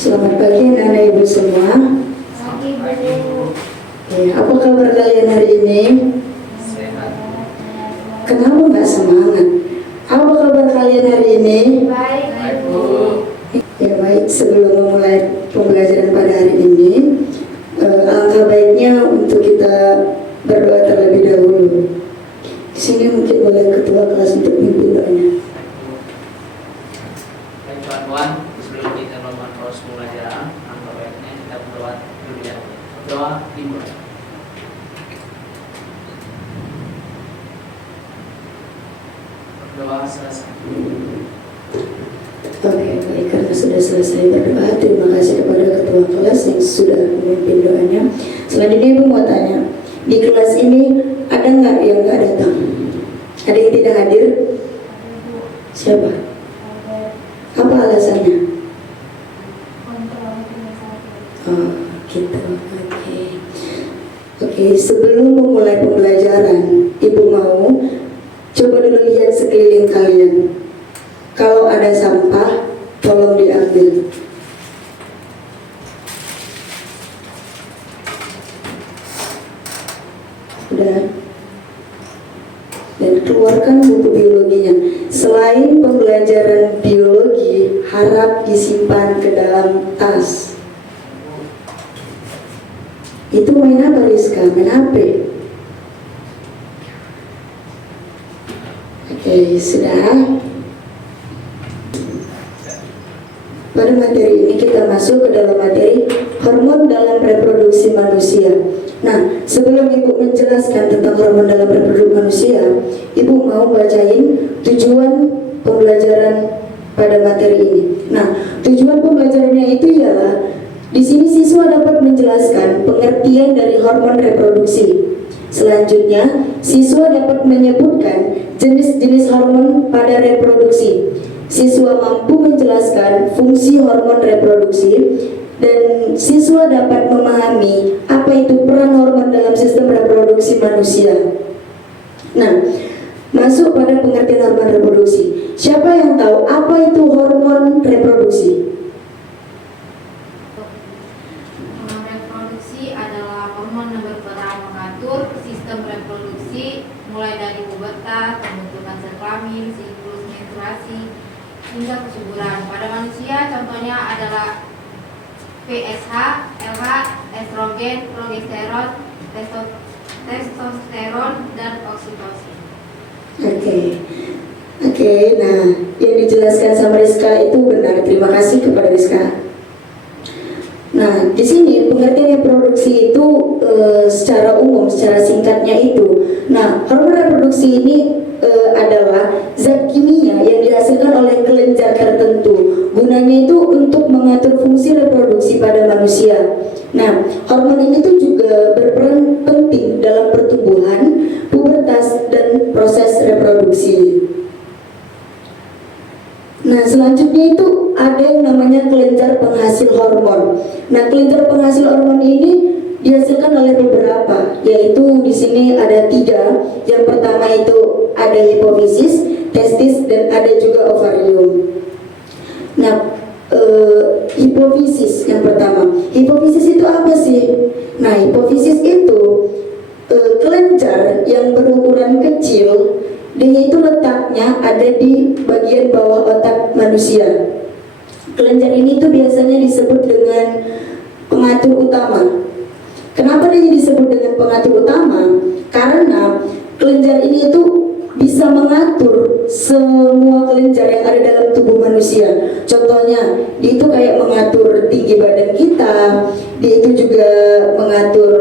Selamat pagi anak-anak ibu semua. Ya, apa kabar kalian hari ini? Sehat. Kenapa nggak semangat? Apa kabar kalian hari ini? Baik, Bu. Ya baik, sebelum memulai pembelajaran pada hari ini, alangkah baiknya untuk kita berdoa terlebih dahulu. Di sini mungkin boleh ketua kelas untuk memimpin doanya. Baik teman-teman, sebelum kita melakukan proses pembelajaran, alangkah baiknya kita berdoa dulu ya. Doa dimulai. Berdoa selesai. Oke, baik, karena sudah selesai berdoa, terima kasih kepada ketua kelas yang sudah memimpin doanya. Selanjutnya ibu mau tanya, di kelas ini ada nggak yang nggak datang? Ada yang tidak hadir? Siapa? Apa alasannya? Oh, gitu. Oke, sebelum memulai pembelajaran, ibu mau coba dulu lihat sekeliling kalian. Kalau ada sampah, tolong diambil. Udah. Dan keluarkan buku biologinya. Selain pembelajaran biologi, harap disimpan ke dalam tas. Itu main apa Rizka? Main HP? Oke, sudah. Pada materi ini kita masuk ke dalam materi hormon dalam reproduksi manusia. Nah, sebelum ibu menjelaskan tentang hormon dalam reproduksi manusia, ibu mau bacain tujuan pembelajaran pada materi ini. Nah, tujuan pembelajarannya itu ialah di sini siswa dapat menjelaskan pengertian dari hormon reproduksi. Selanjutnya, siswa dapat menyebutkan jenis-jenis hormon pada reproduksi. Siswa mampu menjelaskan fungsi hormon reproduksi dan siswa dapat memahami apa itu peran hormon dalam sistem reproduksi manusia. Nah, masuk pada pengertian hormon reproduksi. Siapa yang tahu apa itu hormon reproduksi? Hormon reproduksi adalah hormon yang berperan mengatur sistem reproduksi mulai dari pubertas, pembentukan sel kelamin, siklus menstruasi, hingga kesuburan. Pada manusia contohnya adalah PSH, LH, estrogen, progesteron, testosteron, dan oksitosin. Oke, nah yang dijelaskan sama Rizka itu benar. Terima kasih kepada Rizka. Nah, di sini pengertian reproduksi itu secara umum, secara singkatnya itu. Nah, hormon reproduksi ini adalah zat kimia yang dihasilkan oleh kelenjar tertentu. Gunanya itu untuk mengatur fungsi reproduksi pada manusia. Nah, hormon ini tuh juga berperan penting dalam pertumbuhan, pubertas, dan proses reproduksi. Nah, selanjutnya itu ada yang namanya kelenjar penghasil hormon. Nah, kelenjar penghasil hormon ini dihasilkan oleh beberapa, yaitu di sini ada 3. Yang pertama itu ada hipofisis, testis, dan ada juga ovarium. Nah, hipofisis yang pertama. Hipofisis itu apa sih? Nah, hipofisis itu kelenjar yang berukuran kecil. Dia itu letaknya ada di bagian bawah otak manusia. Kelenjar ini tuh biasanya disebut dengan pengatur utama. Kenapa dia disebut dengan pengatur utama? Karena kelenjar ini itu bisa mengatur semua kelenjar yang ada dalam tubuh manusia. Contohnya, dia itu kayak mengatur tinggi badan kita, dia itu juga mengatur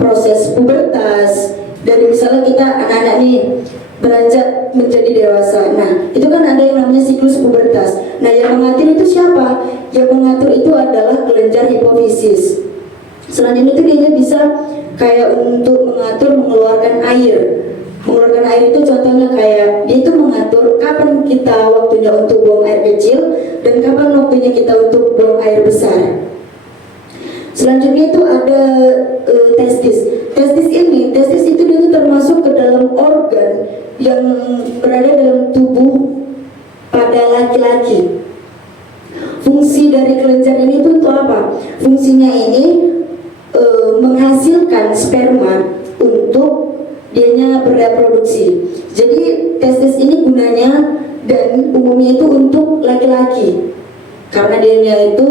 proses pubertas. Dari misalnya kita anak-anak nih beranjak menjadi dewasa. Nah, itu kan ada yang namanya siklus pubertas. Nah, yang mengatur itu siapa? Yang mengatur itu adalah kelenjar hipofisis. Selanjutnya itu dia bisa kayak untuk mengatur mengeluarkan air. Mengeluarkan air itu contohnya kayak dia itu mengatur kapan kita waktunya untuk buang air kecil dan kapan waktunya kita untuk buang air besar. Selanjutnya itu ada testis. Testis itu dia termasuk ke dalam organ yang berada dalam tubuh pada laki-laki. fungsi dari kelenjar ini tuh untuk apa? Fungsinya ini menghasilkan sperma untuk dianya bereproduksi. Jadi testis ini gunanya dan umumnya itu untuk laki-laki, karena dianya itu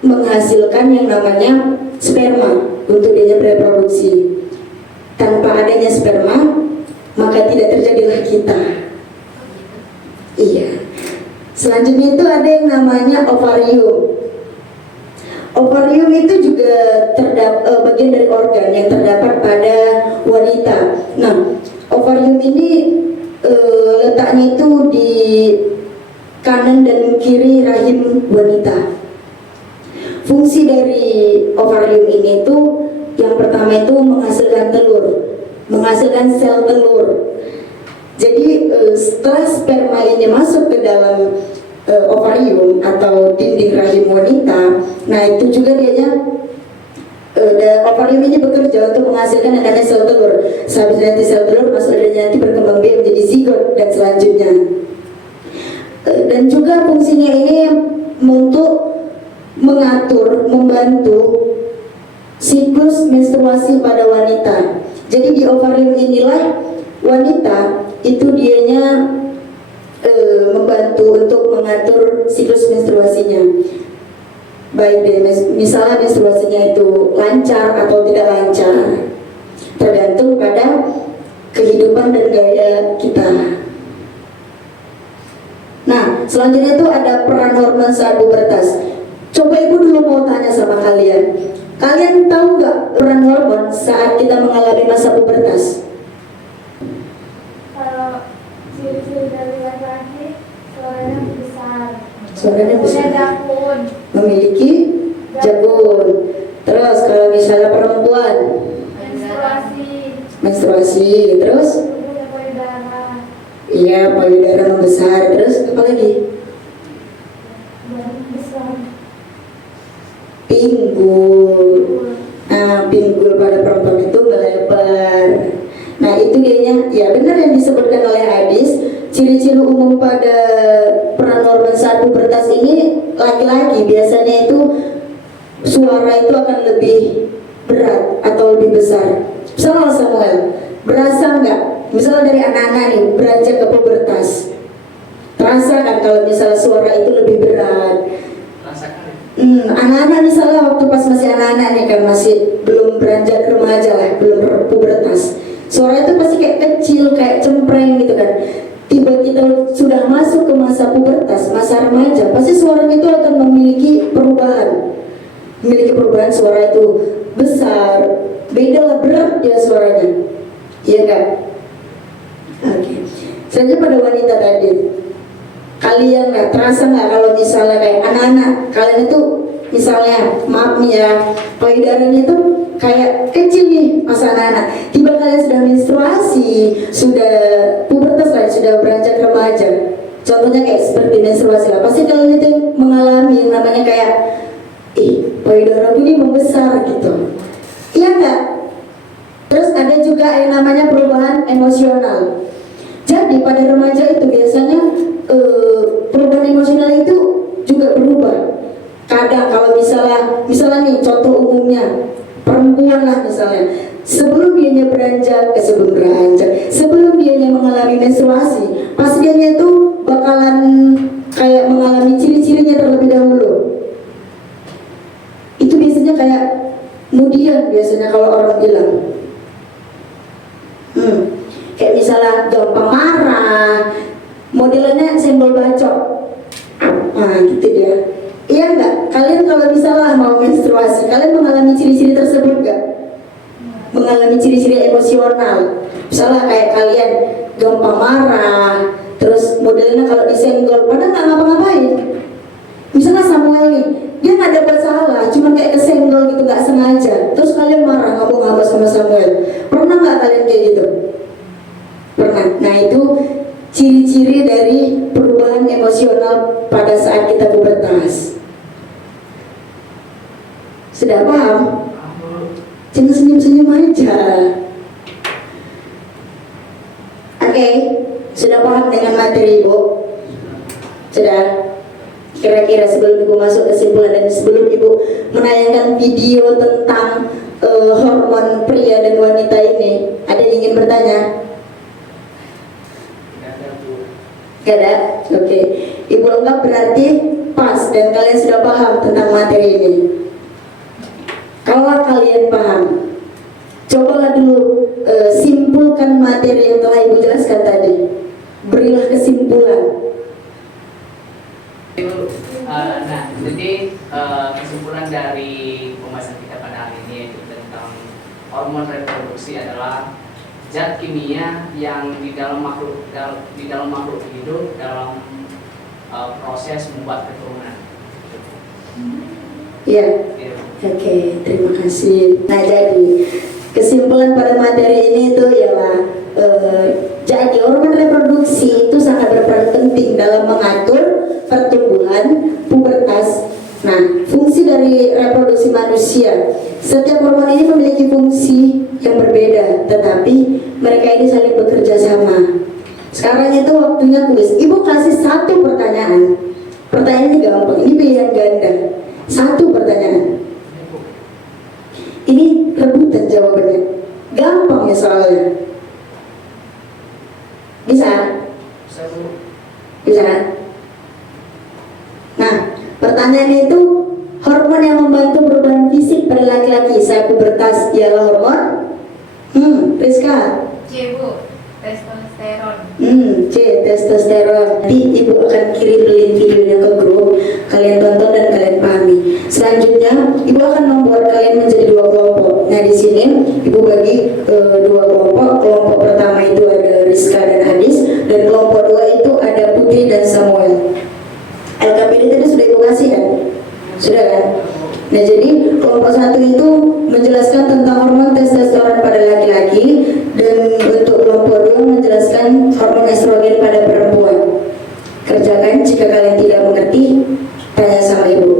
menghasilkan yang namanya sperma untuk dianya bereproduksi. Tanpa adanya sperma, maka tidak terjadilah kita. Iya. Selanjutnya itu ada yang namanya ovarium. Ovarium itu juga bagian dari organ yang terdapat pada wanita. Nah, ovarium ini letaknya itu di kanan dan kiri rahim wanita. Fungsi dari ovarium ini itu yang pertama itu menghasilkan telur, menghasilkan sel telur. Jadi setelah sperma ini masuk ke dalam ovarium atau dinding rahim wanita, nah itu juga dianya ovarium ini bekerja untuk menghasilkan yang namanya sel telur. Sehabis nanti sel telur masuk nanti berkembang biak menjadi zigot dan selanjutnya. Dan juga fungsinya ini untuk mengatur, membantu siklus menstruasi pada wanita. Jadi di ovarium inilah wanita itu dianya membantu untuk mengatur siklus menstruasinya. Baik deh, misalnya menstruasinya itu lancar atau tidak lancar, tergantung pada kehidupan dan gaya kita. Nah, selanjutnya itu ada peran hormon saat pubertas. Coba ibu dulu mau tanya sama kalian. Kalian tahu nggak peran hormon saat kita mengalami masa pubertas? Kalau ciri-ciri dari laki-laki, suaranya besar. Suaranya besar. Punya jakun. Memiliki jakun. Terus kalau misalnya perempuan, Menstruasi. menstruasi. Terus, Punya payudara. iya payudara membesar. Terus apa lagi? Badan besar. Pinggul. Nah, pinggul pada perempuan itu melebar. Nah, itu dianya, ya benar yang disebutkan oleh Adis. Ciri-ciri umum pada peran hormon saat pubertas ini laki-laki biasanya itu suara itu akan lebih berat atau lebih besar. Misalnya Samuel, berasa nggak? Misalnya dari anak-anak nih beranjak ke pubertas, terasa kan kalau misalnya suara itu lebih berat? Rasakan. Anak-anak misalnya waktu pas masih anak-anak nih kan masih belum beranjak remaja lah, belum pubertas, suara itu pasti kayak kecil, kayak cempreng gitu kan. Tiba-tiba sudah masuk ke masa pubertas, masa remaja, pasti suaranya itu akan memiliki perubahan suara itu besar, beda lah, berat ya suaranya, iya kan? Oke. Selanjutnya pada wanita tadi, kalian nggak terasa nggak kalau misalnya kayak anak-anak kalian itu misalnya maaf nih ya, payudaranya itu kayak kecil nih pas anak-anak, tiba kalian sudah menstruasi, sudah pubertas lah, sudah beranjak remaja, contohnya kayak seperti menstruasi lah, pasti kalian itu mengalami yang namanya kayak payudaraku ini membesar gitu, iya nggak? Terus ada juga yang namanya perubahan emosional. Jadi pada remaja itu biasanya perubahan emosional itu juga berubah. Kadang kalau misalnya nih contoh umumnya perempuan lah misalnya, sebelum dianya mengalami menstruasi, pasti dianya itu bakalan kayak mengalami ciri-cirinya terlebih dahulu. Itu biasanya kayak kemudian biasanya kalau orang bilang kayak misalnya gampang marah, modelnya senggol bacok, nah gitu dia. Iya enggak? Kalian kalau misalnya mau menstruasi, kalian mengalami ciri-ciri tersebut enggak? Mengalami ciri-ciri emosional, misalnya kayak kalian gampang marah, terus modelnya kalau disenggol, padahal nggak ngapa-ngapain. Misalnya Samuel nih, dia nggak ada buat salah, cuma kayak kesenggol gitu, nggak sengaja, terus kalian marah, ngomong apa sama Samuel. Pernah nggak kalian kayak gitu? Pernah. Nah itu ciri-ciri dari perubahan emosional pada saat kita pubertas. Sudah paham? Jangan senyum-senyum aja. Oke, sudah paham dengan materi, Bu? Sudah? Kira-kira kira-kira sebelum Ibu masuk kesimpulan dan sebelum Ibu menayangkan video tentang hormon pria dan wanita ini? Ada yang ingin bertanya? Tidak ada, Bu. Gak ada? Oke. Ibu anggap berarti pas dan kalian sudah paham tentang materi ini. Kalau kalian paham, cobalah dulu simpulkan materi yang telah Ibu jelaskan tadi. Berilah kesimpulan. Nah, jadi kesimpulan dari pembahasan kita pada hari ini yaitu tentang hormon reproduksi adalah zat kimia yang di dalam makhluk hidup dalam proses membuat keturunan. Ya. Gitu. Oke, terima kasih. Nah, jadi kesimpulan pada materi ini itu ialah jadi hormon reproduksi itu sangat berperan penting dalam mengatur pertumbuhan, pubertas. Nah, fungsi dari reproduksi manusia. Setiap hormon ini memiliki fungsi yang berbeda, tetapi mereka ini saling bekerja sama. Sekarang itu waktunya kuis. Ibu kasih satu pertanyaan. Pertanyaan ini gampang, ini pilihan ganda. Satu pertanyaan. Ini rebutan jawabannya. Gampang ya soalnya. Bisa? Bisa, Bu. Bisa kan? Nah, pertanyaan itu hormon yang membantu perubahan fisik pada laki-laki saat pubertas ialah hormon Rizka. C, Bu. Testosteron. C, testosteron. Nanti Ibu akan kirim link videonya ke grup. Kalian tonton dan kalian pahami. Selanjutnya, Ibu akan membuat kalian menjadi dua kelompok. Nah, di sini Ibu bagi dua kelompok. Kelompok pertama itu ada Rizka dan Hadis, dan kelompok dua itu ada Putri dan Samuel. LKPD tadi sudah Ibu kasih kan? Sudah kan? Nah, jadi kelompok satu itu menjelaskan tentang hormon testosteron pada laki-laki, dan untuk kelompok dua menjelaskan hormon estrogen pada perempuan. Kerjakan, jika kalian tidak mengerti, tanya sama Ibu.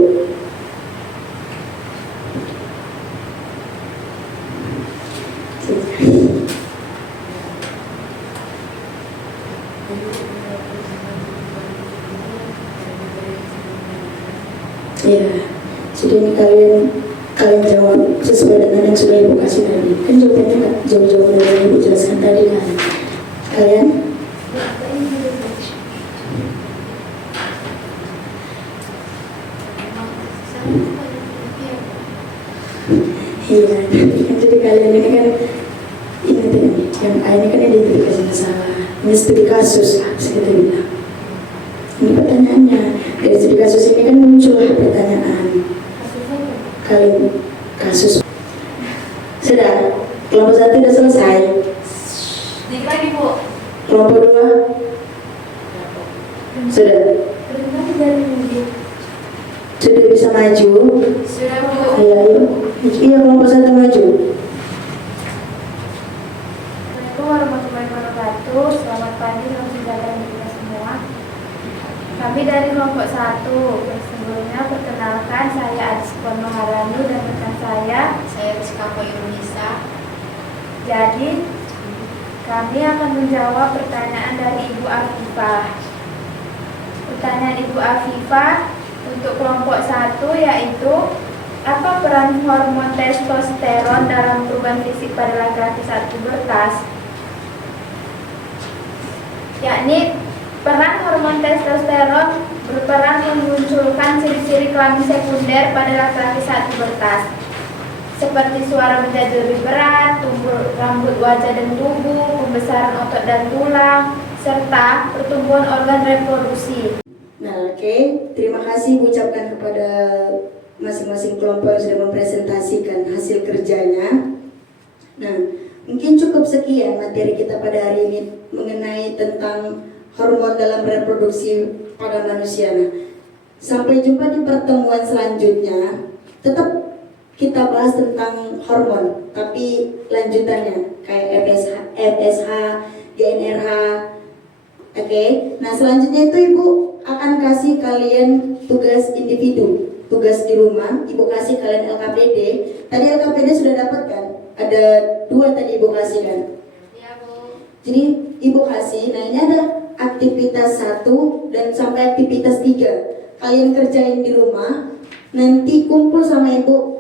Ya, jadi ini kalian jawab sesuai dengan yang sudah Ibu kasih tadi. Kan jawabannya nggak jauh-jauh dari yang Ibu jelaskan tadi kan? Kalian? Iya, kan jadi kalian ini kan ingat ini, yang A ini kan identifikasi masalah. Ini studi kasus lah, bisa kita bilang. Ini pertanyaannya, dari studi kasus ini kan muncul pertanyaan. Kalian kasus sudah, kelompok satu sudah selesai. Dikit lagi, Bu. Kelompok dua sudah, sudah bisa maju. Sudah, Bu. Ayo, iya kelompok satu maju. Assalamualaikum warahmatullahi wabarakatuh. Selamat pagi, salam sejahtera untuk kita semua. Kami dari kelompok 1. Sebelumnya perkenalkan, saya Adis Puan Maharani dan rekan saya. Saya Rizka Indonesia. Jadi kami akan menjawab pertanyaan dari Ibu Afifah. Pertanyaan Ibu Afifah untuk kelompok 1 yaitu, apa peran hormon testosteron dalam perubahan fisik pada laki-laki saat pubertas? Yakni peran hormon testosteron berperan memunculkan ciri-ciri kelamin sekunder pada laki-laki saat pubertas, seperti suara menjadi lebih berat, tumbuh rambut wajah dan tubuh, pembesaran otot dan tulang, serta pertumbuhan organ reproduksi. Nah, oke. Terima kasih Ibu ucapkan kepada masing-masing kelompok yang sudah mempresentasikan hasil kerjanya. Nah, mungkin cukup sekian materi kita pada hari ini mengenai tentang hormon dalam reproduksi pada manusia. Nah, sampai jumpa di pertemuan selanjutnya. Tetap kita bahas tentang hormon, tapi lanjutannya kayak FSH, GnRH. Oke. Nah, selanjutnya itu Ibu akan kasih kalian tugas individu, tugas di rumah. Ibu kasih kalian LKPD. Tadi LKPD sudah dapat kan? Ada 2 tadi Ibu kasih kan? Ya, Bu. Jadi Ibu kasih. Nah, ini aktivitas 1 dan sampai aktivitas 3. Kalian kerjain di rumah, nanti kumpul sama ibu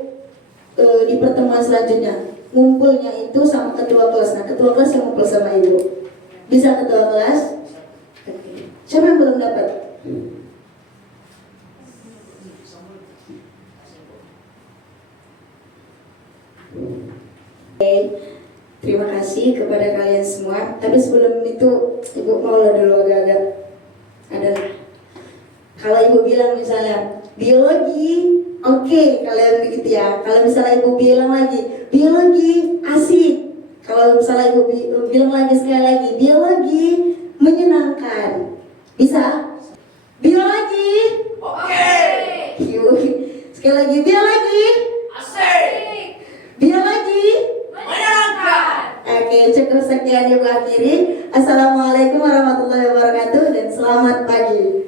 di pertemuan selanjutnya. Ngumpulnya itu sama ketua kelas. Nah, ketua kelas yang ngumpul sama ibu. Bisa ketua kelas? Oke. Siapa yang belum dapat? Oke. Terima kasih kepada kalian semua. Tapi sebelum itu, ibu mau dulu agak-agak adalah kalau ibu bilang misalnya biologi, oke, kalian begitu ya. Kalau misalnya ibu bilang lagi biologi asik, kalau misalnya ibu bilang lagi sekali lagi biologi menyenangkan, bisa? Biologi, Oke. Ibu, sekali lagi biologi, Asik. biologi. Menyenangkan. Oke, cukup sekian ibu akhiri. Assalamualaikum warahmatullahi wabarakatuh dan selamat pagi.